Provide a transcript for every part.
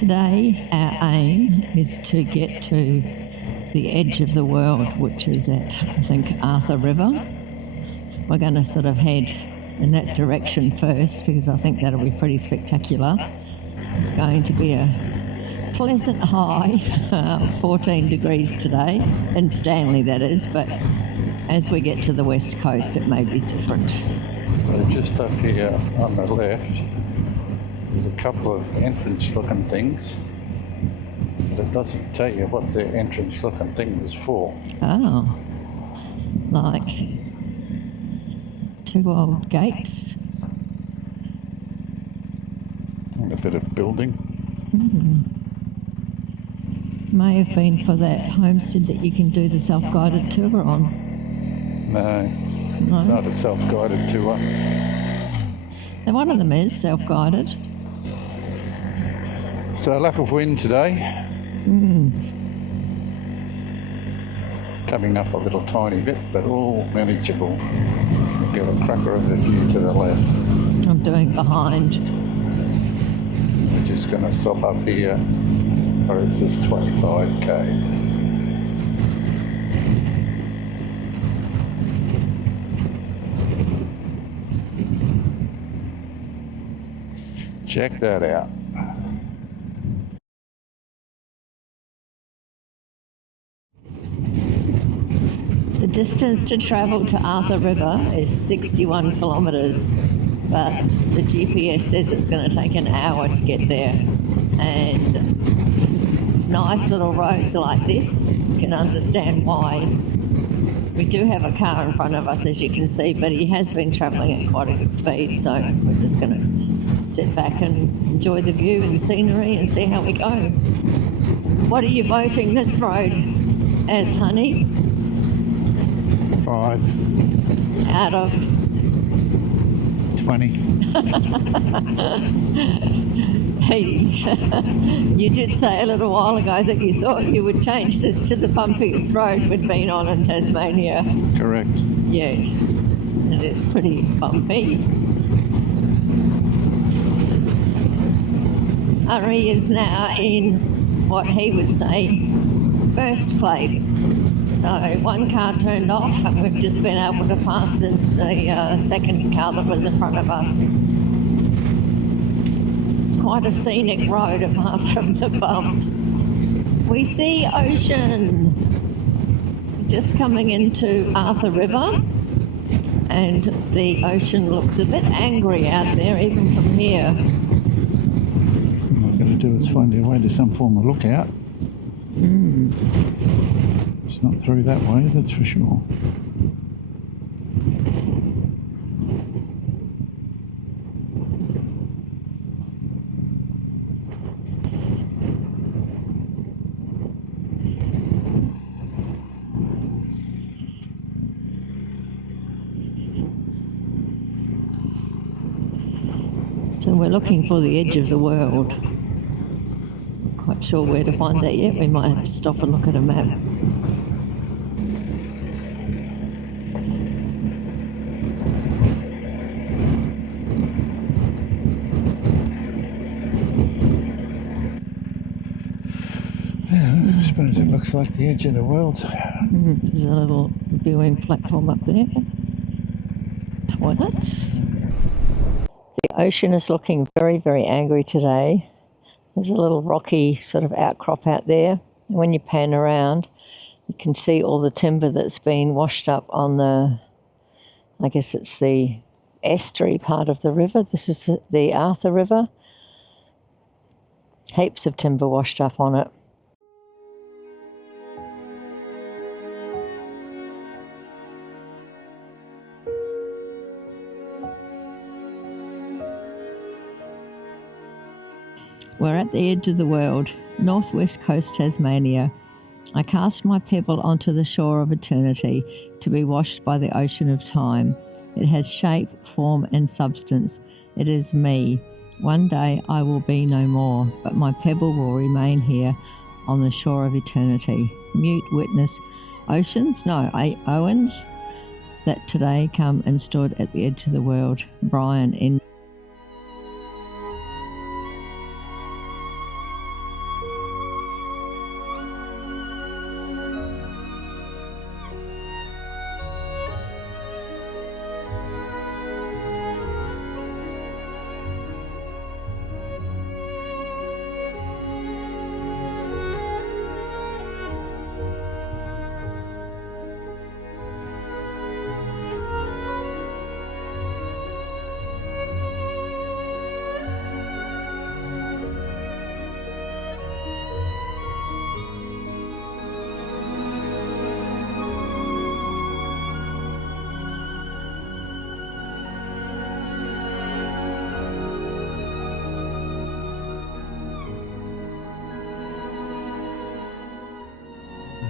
Today, our aim is to get to the edge of the world, which is at, I think, Arthur River. We're going to sort of head in that direction first because I think that'll be pretty spectacular. It's going to be a pleasant high, 14 degrees today, in Stanley that is, but as we get to the west coast it may be different. So just up here on the left, there's a couple of entrance-looking things, but it doesn't tell you what the entrance-looking thing was for. Oh, like two old gates. And a bit of building. May have been for that homestead that you can do the self-guided tour on. No, it's not a self-guided tour. Now, one of them is self-guided. So lack of wind today. Coming up a little tiny bit, but all manageable. We'll get a cracker of a view to the left. I'm doing behind. We're just going to stop up here where it says 25k. Check that out. The distance to travel to Arthur River is 61 kilometres, but the GPS says it's going to take an hour to get there. And nice little roads like this, you can understand why. We do have a car in front of us, as you can see, but he has been travelling at quite a good speed, so we're just going to sit back and enjoy the view and scenery and see how we go. What are you voting this road as, honey? 5 Out of 20. Hey, you did say a little while ago that you thought you would change this to the bumpiest road we'd been on in Tasmania. Correct. Yes, it is pretty bumpy. Ari is now in what he would say first place. So one car turned off and we've just been able to pass the second car that was in front of us. It's quite a scenic road apart from the bumps. We see ocean. Just coming into Arthur River, and the ocean looks a bit angry out there even from here. All I've got to do is find your way to some form of lookout. It's not through that way, that's for sure. So we're looking for the edge of the world. Not quite sure where to find that yet. We might have to stop and look at a map. I suppose it looks like the edge of the world. There's a little viewing platform up there. Toilets. The ocean is looking very, very angry today. There's a little rocky sort of outcrop out there. And when you pan around, you can see all the timber that's been washed up on the, I guess it's the estuary part of the river. This is the Arthur River. Heaps of timber washed up on it. We're at the edge of the world, northwest coast Tasmania. I cast my pebble onto the shore of eternity to be washed by the ocean of time. It has shape, form and substance. It is me. One day I will be no more, but my pebble will remain here on the shore of eternity. Mute witness Owens, that today come and stood at the edge of the world. Brian in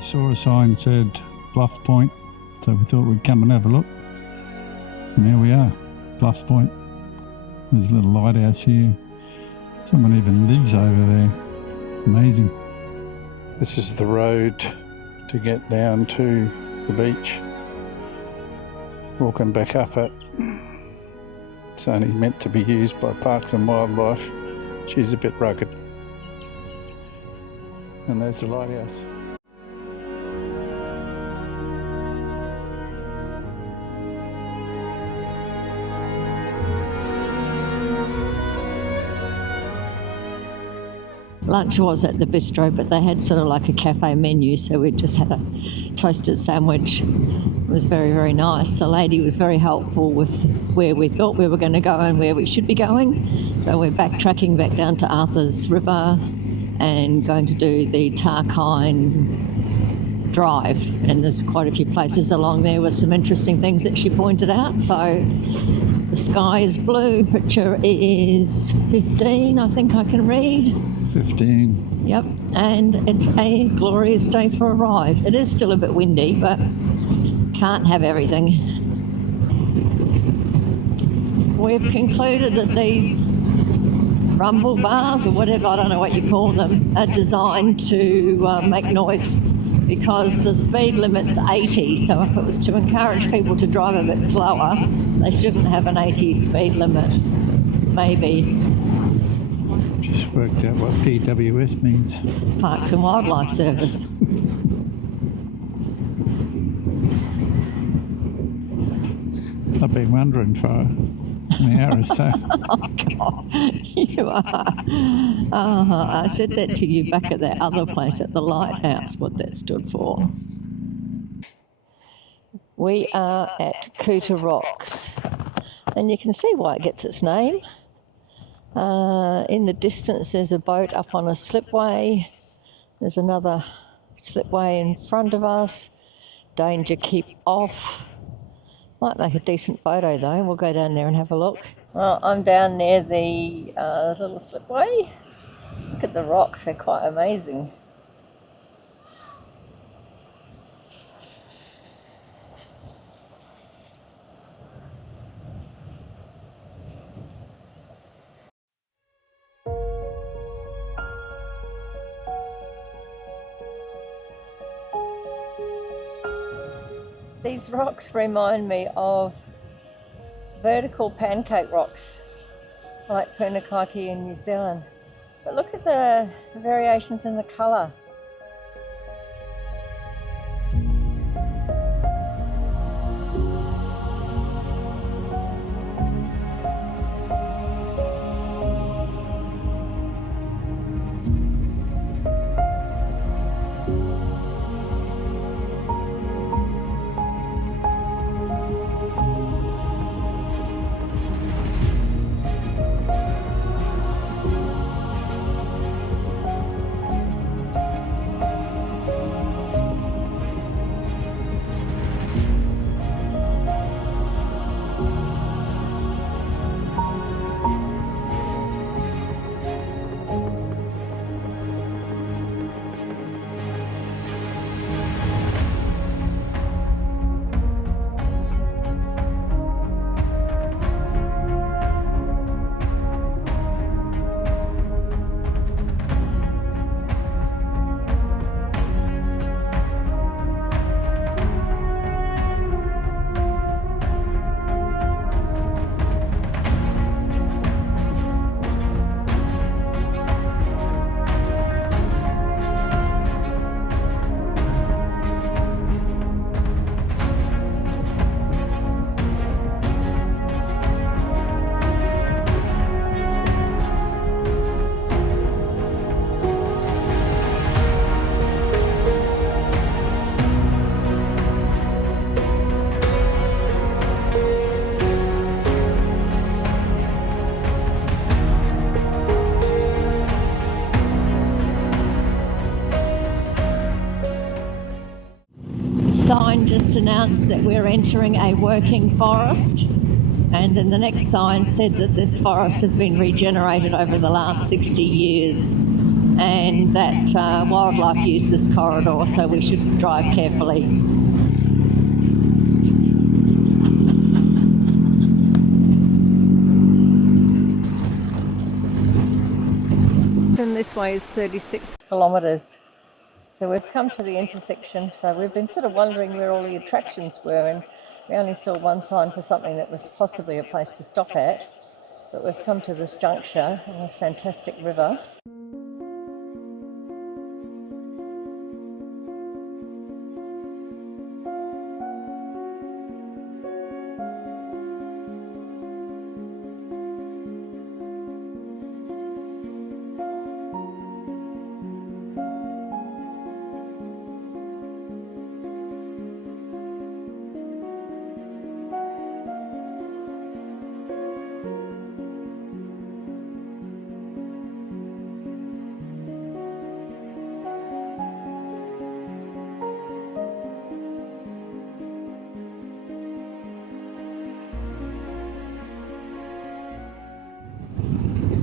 Saw a sign said Bluff Point, so we thought we'd come and have a look. And here we are, Bluff Point. There's a little lighthouse here. Someone even lives over there. Amazing. This is the road to get down to the beach. Walking back up it. It's only meant to be used by Parks and Wildlife. She's a bit rugged. And there's the lighthouse. Lunch was at the bistro, but they had sort of like a cafe menu, so we just had a toasted sandwich. It was very, very nice. The lady was very helpful with where we thought we were going to go and where we should be going. So we're backtracking back down to Arthur's River and going to do the Tarkine drive. And there's quite a few places along there with some interesting things that she pointed out. So the sky is blue, picture is 15, I think I can read. 15. Yep, and it's a glorious day for a ride. It is still a bit windy, but can't have everything. We've concluded that these rumble bars, or whatever, I don't know what you call them, are designed to make noise because the speed limit's 80, so if it was to encourage people to drive a bit slower, they shouldn't have an 80 speed limit, maybe. Just worked out what PWS means. Parks and Wildlife Service. I've been wondering for an hour or so. Oh, God, you are. I said that to you back at that other place at the lighthouse, what that stood for. We are at Couta Rocks, and you can see why it gets its name. In the distance there's a boat up on a slipway. There's another slipway in front of us. Danger, keep off. Might make a decent photo though. We'll go down there and have a look. Well, I'm down near the little slipway. Look at the rocks, they're quite amazing. These rocks remind me of vertical pancake rocks, like Punakaiki in New Zealand. But look at the variations in the colour. Sign just announced that we're entering a working forest, and then the next sign said that this forest has been regenerated over the last 60 years and that wildlife use this corridor, so we should drive carefully. And this way is 36 kilometres. So we've come to the intersection, so we've been sort of wondering where all the attractions were, and we only saw one sign for something that was possibly a place to stop at. But we've come to this juncture and this fantastic river.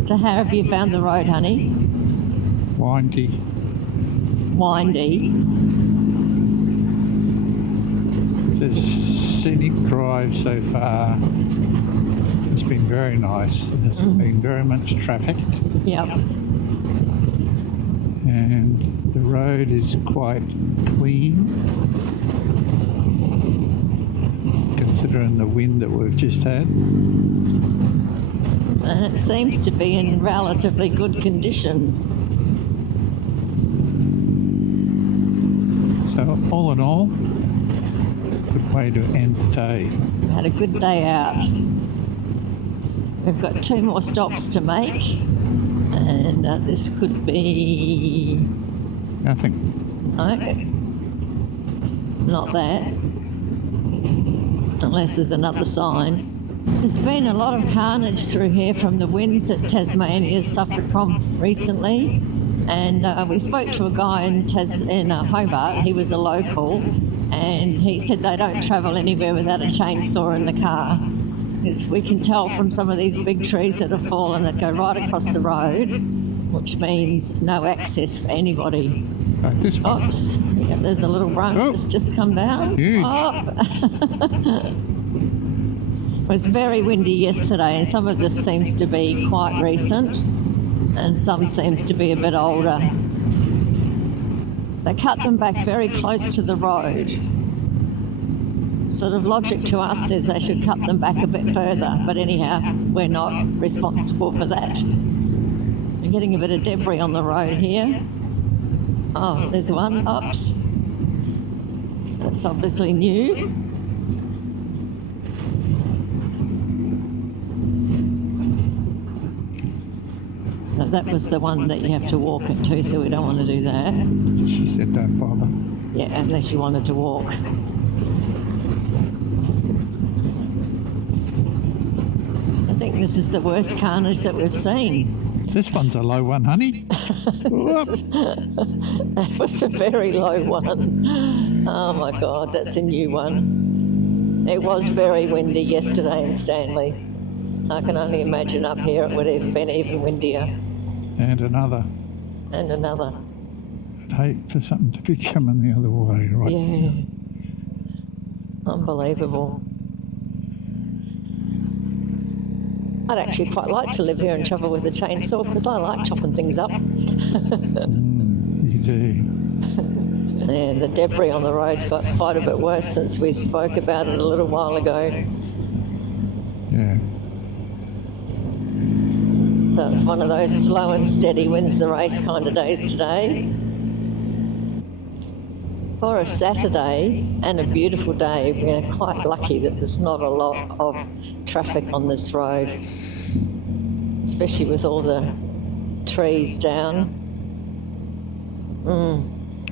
So how have you found the road, honey? Windy. Windy. The scenic drive so far has been very nice. There hasn't been very much traffic. Yep. And the road is quite clean, considering the wind that we've just had. And it seems to be in relatively good condition. So all in all, good way to end the day. We had a good day out. We've got 2 more stops to make, and this could be... Nothing. No, not that. Unless there's another sign. There's been a lot of carnage through here from the winds that Tasmania has suffered from recently, and we spoke to a guy in Hobart. He was a local, and he said they don't travel anywhere without a chainsaw in the car, because we can tell from some of these big trees that have fallen that go right across the road, which means no access for anybody. Like this one. Oops, yeah, there's a little branch that's just come down. Huge. Oh. It was very windy yesterday, and some of this seems to be quite recent and some seems to be a bit older. They cut them back very close to the road. Sort of logic to us says they should cut them back a bit further, but anyhow, we're not responsible for that. We're getting a bit of debris on the road here. Oh, there's one. Oops. That's obviously new. That was the one that you have to walk it to, so we don't want to do that. She said don't bother. Yeah, unless you wanted to walk. I think this is the worst carnage that we've seen. This one's a low one, honey. That was a very low one. Oh my God, that's a new one. It was very windy yesterday in Stanley. I can only imagine up here it would have been even windier. And another. And another. I'd hate for something to be coming the other way, right? Yeah. Unbelievable. I'd actually quite like to live here and travel with a chainsaw because I like chopping things up. You do. Yeah, the debris on the road's got quite a bit worse since we spoke about it a little while ago. Yeah. So it's one of those slow and steady wins the race kind of days today. For a Saturday and a beautiful day, we're quite lucky that there's not a lot of traffic on this road, especially with all the trees down.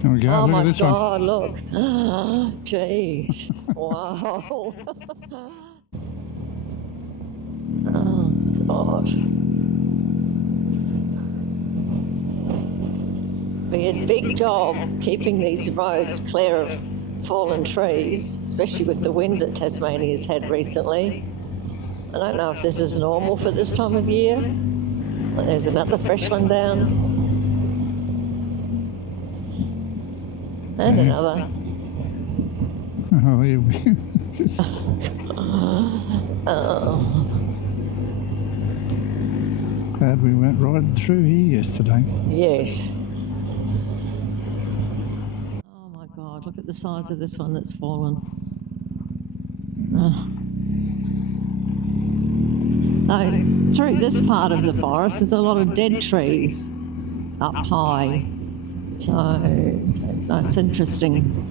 There we go. Oh Look my at this God, look. Jeez. Wow. Oh, God. Be a big job keeping these roads clear of fallen trees, especially with the wind that Tasmania's had recently. I don't know if this is normal for this time of year. There's another fresh one down. And another. Oh, here we Glad we went riding through here yesterday. Yes. Oh my God, look at the size of this one that's fallen. No, through this part of the forest there's a lot of dead trees up high. So no, it's interesting.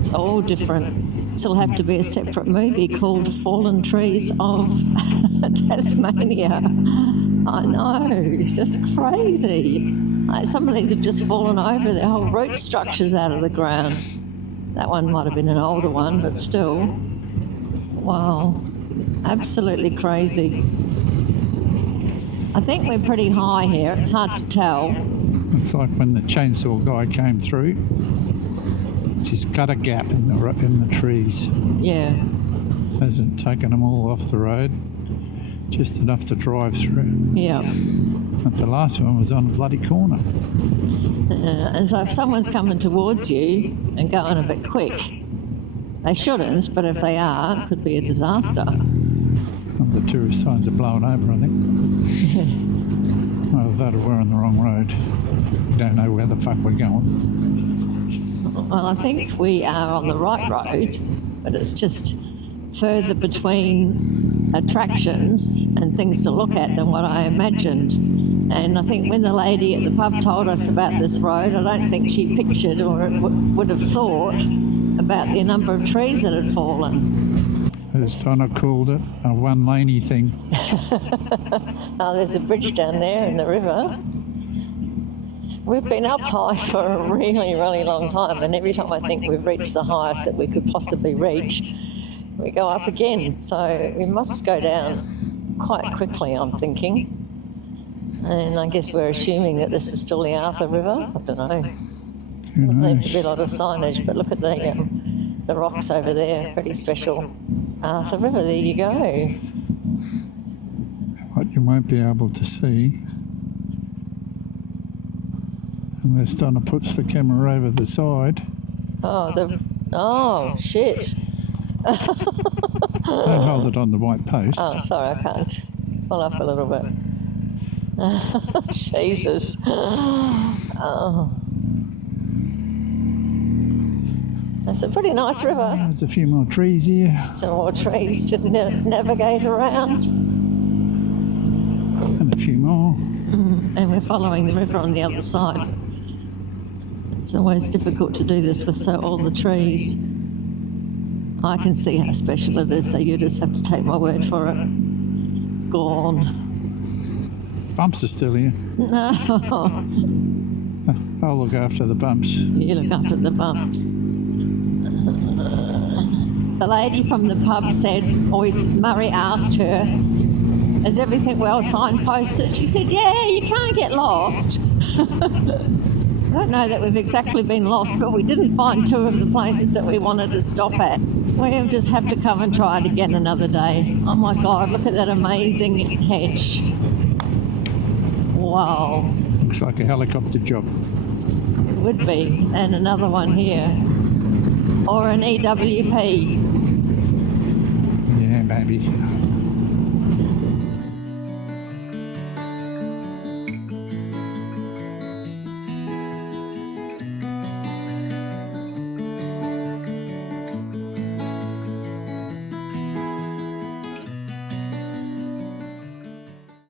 It's all different. It'll have to be a separate movie called Fallen Trees of Tasmania. I know, it's just crazy. Like, some of these have just fallen over, their whole root structures out of the ground. That one might have been an older one, but still. Wow, absolutely crazy. I think we're pretty high here, it's hard to tell. Looks like when the chainsaw guy came through, just cut a gap in the trees. Yeah. Hasn't taken them all off the road, just enough to drive through. Yeah. But the last one was on a bloody corner. And so if someone's coming towards you and going a bit quick, they shouldn't, but if they are, it could be a disaster. Well, the tourist signs are blown over, I think. Either that or we're on the wrong road. We don't know where the fuck we're going. Well, I think we are on the right road, but it's just further between attractions and things to look at than what I imagined. And I think when the lady at the pub told us about this road, I don't think she pictured or would have thought about the number of trees that had fallen. As Donna called it, a one-laney thing. Oh, there's a bridge down there in the river. We've been up high for a really, really long time, and every time I think we've reached the highest that we could possibly reach, we go up again. So we must go down quite quickly, I'm thinking. And I guess we're assuming that this is still the Arthur River. I don't know. Who There's knows? a lot of signage, but look at the rocks over there. Pretty special. Arthur River, there you go. What you won't be able to see, unless Donna puts the camera over the side. Oh, shit. Don't hold it on the white post. Oh, sorry, I can't. Pull up a little bit. Jesus. Oh. That's a pretty nice river. There's a few more trees here. Some more trees to navigate around. And a few more. And we're following the river on the other side. It's always difficult to do this with all the trees. I can see how special it is, so you just have to take my word for it. Gone. Bumps are still here. No. I'll look after the bumps. You look after the bumps. The lady from the pub said, Murray asked her, is everything well signposted? She said, yeah, you can't get lost. I don't know that we've exactly been lost, but we didn't find two of the places that we wanted to stop at. We'll just have to come and try it again another day. Oh my God, look at that amazing hedge. Wow. Looks like a helicopter job. It would be. And another one here. Or an EWP. Yeah, maybe.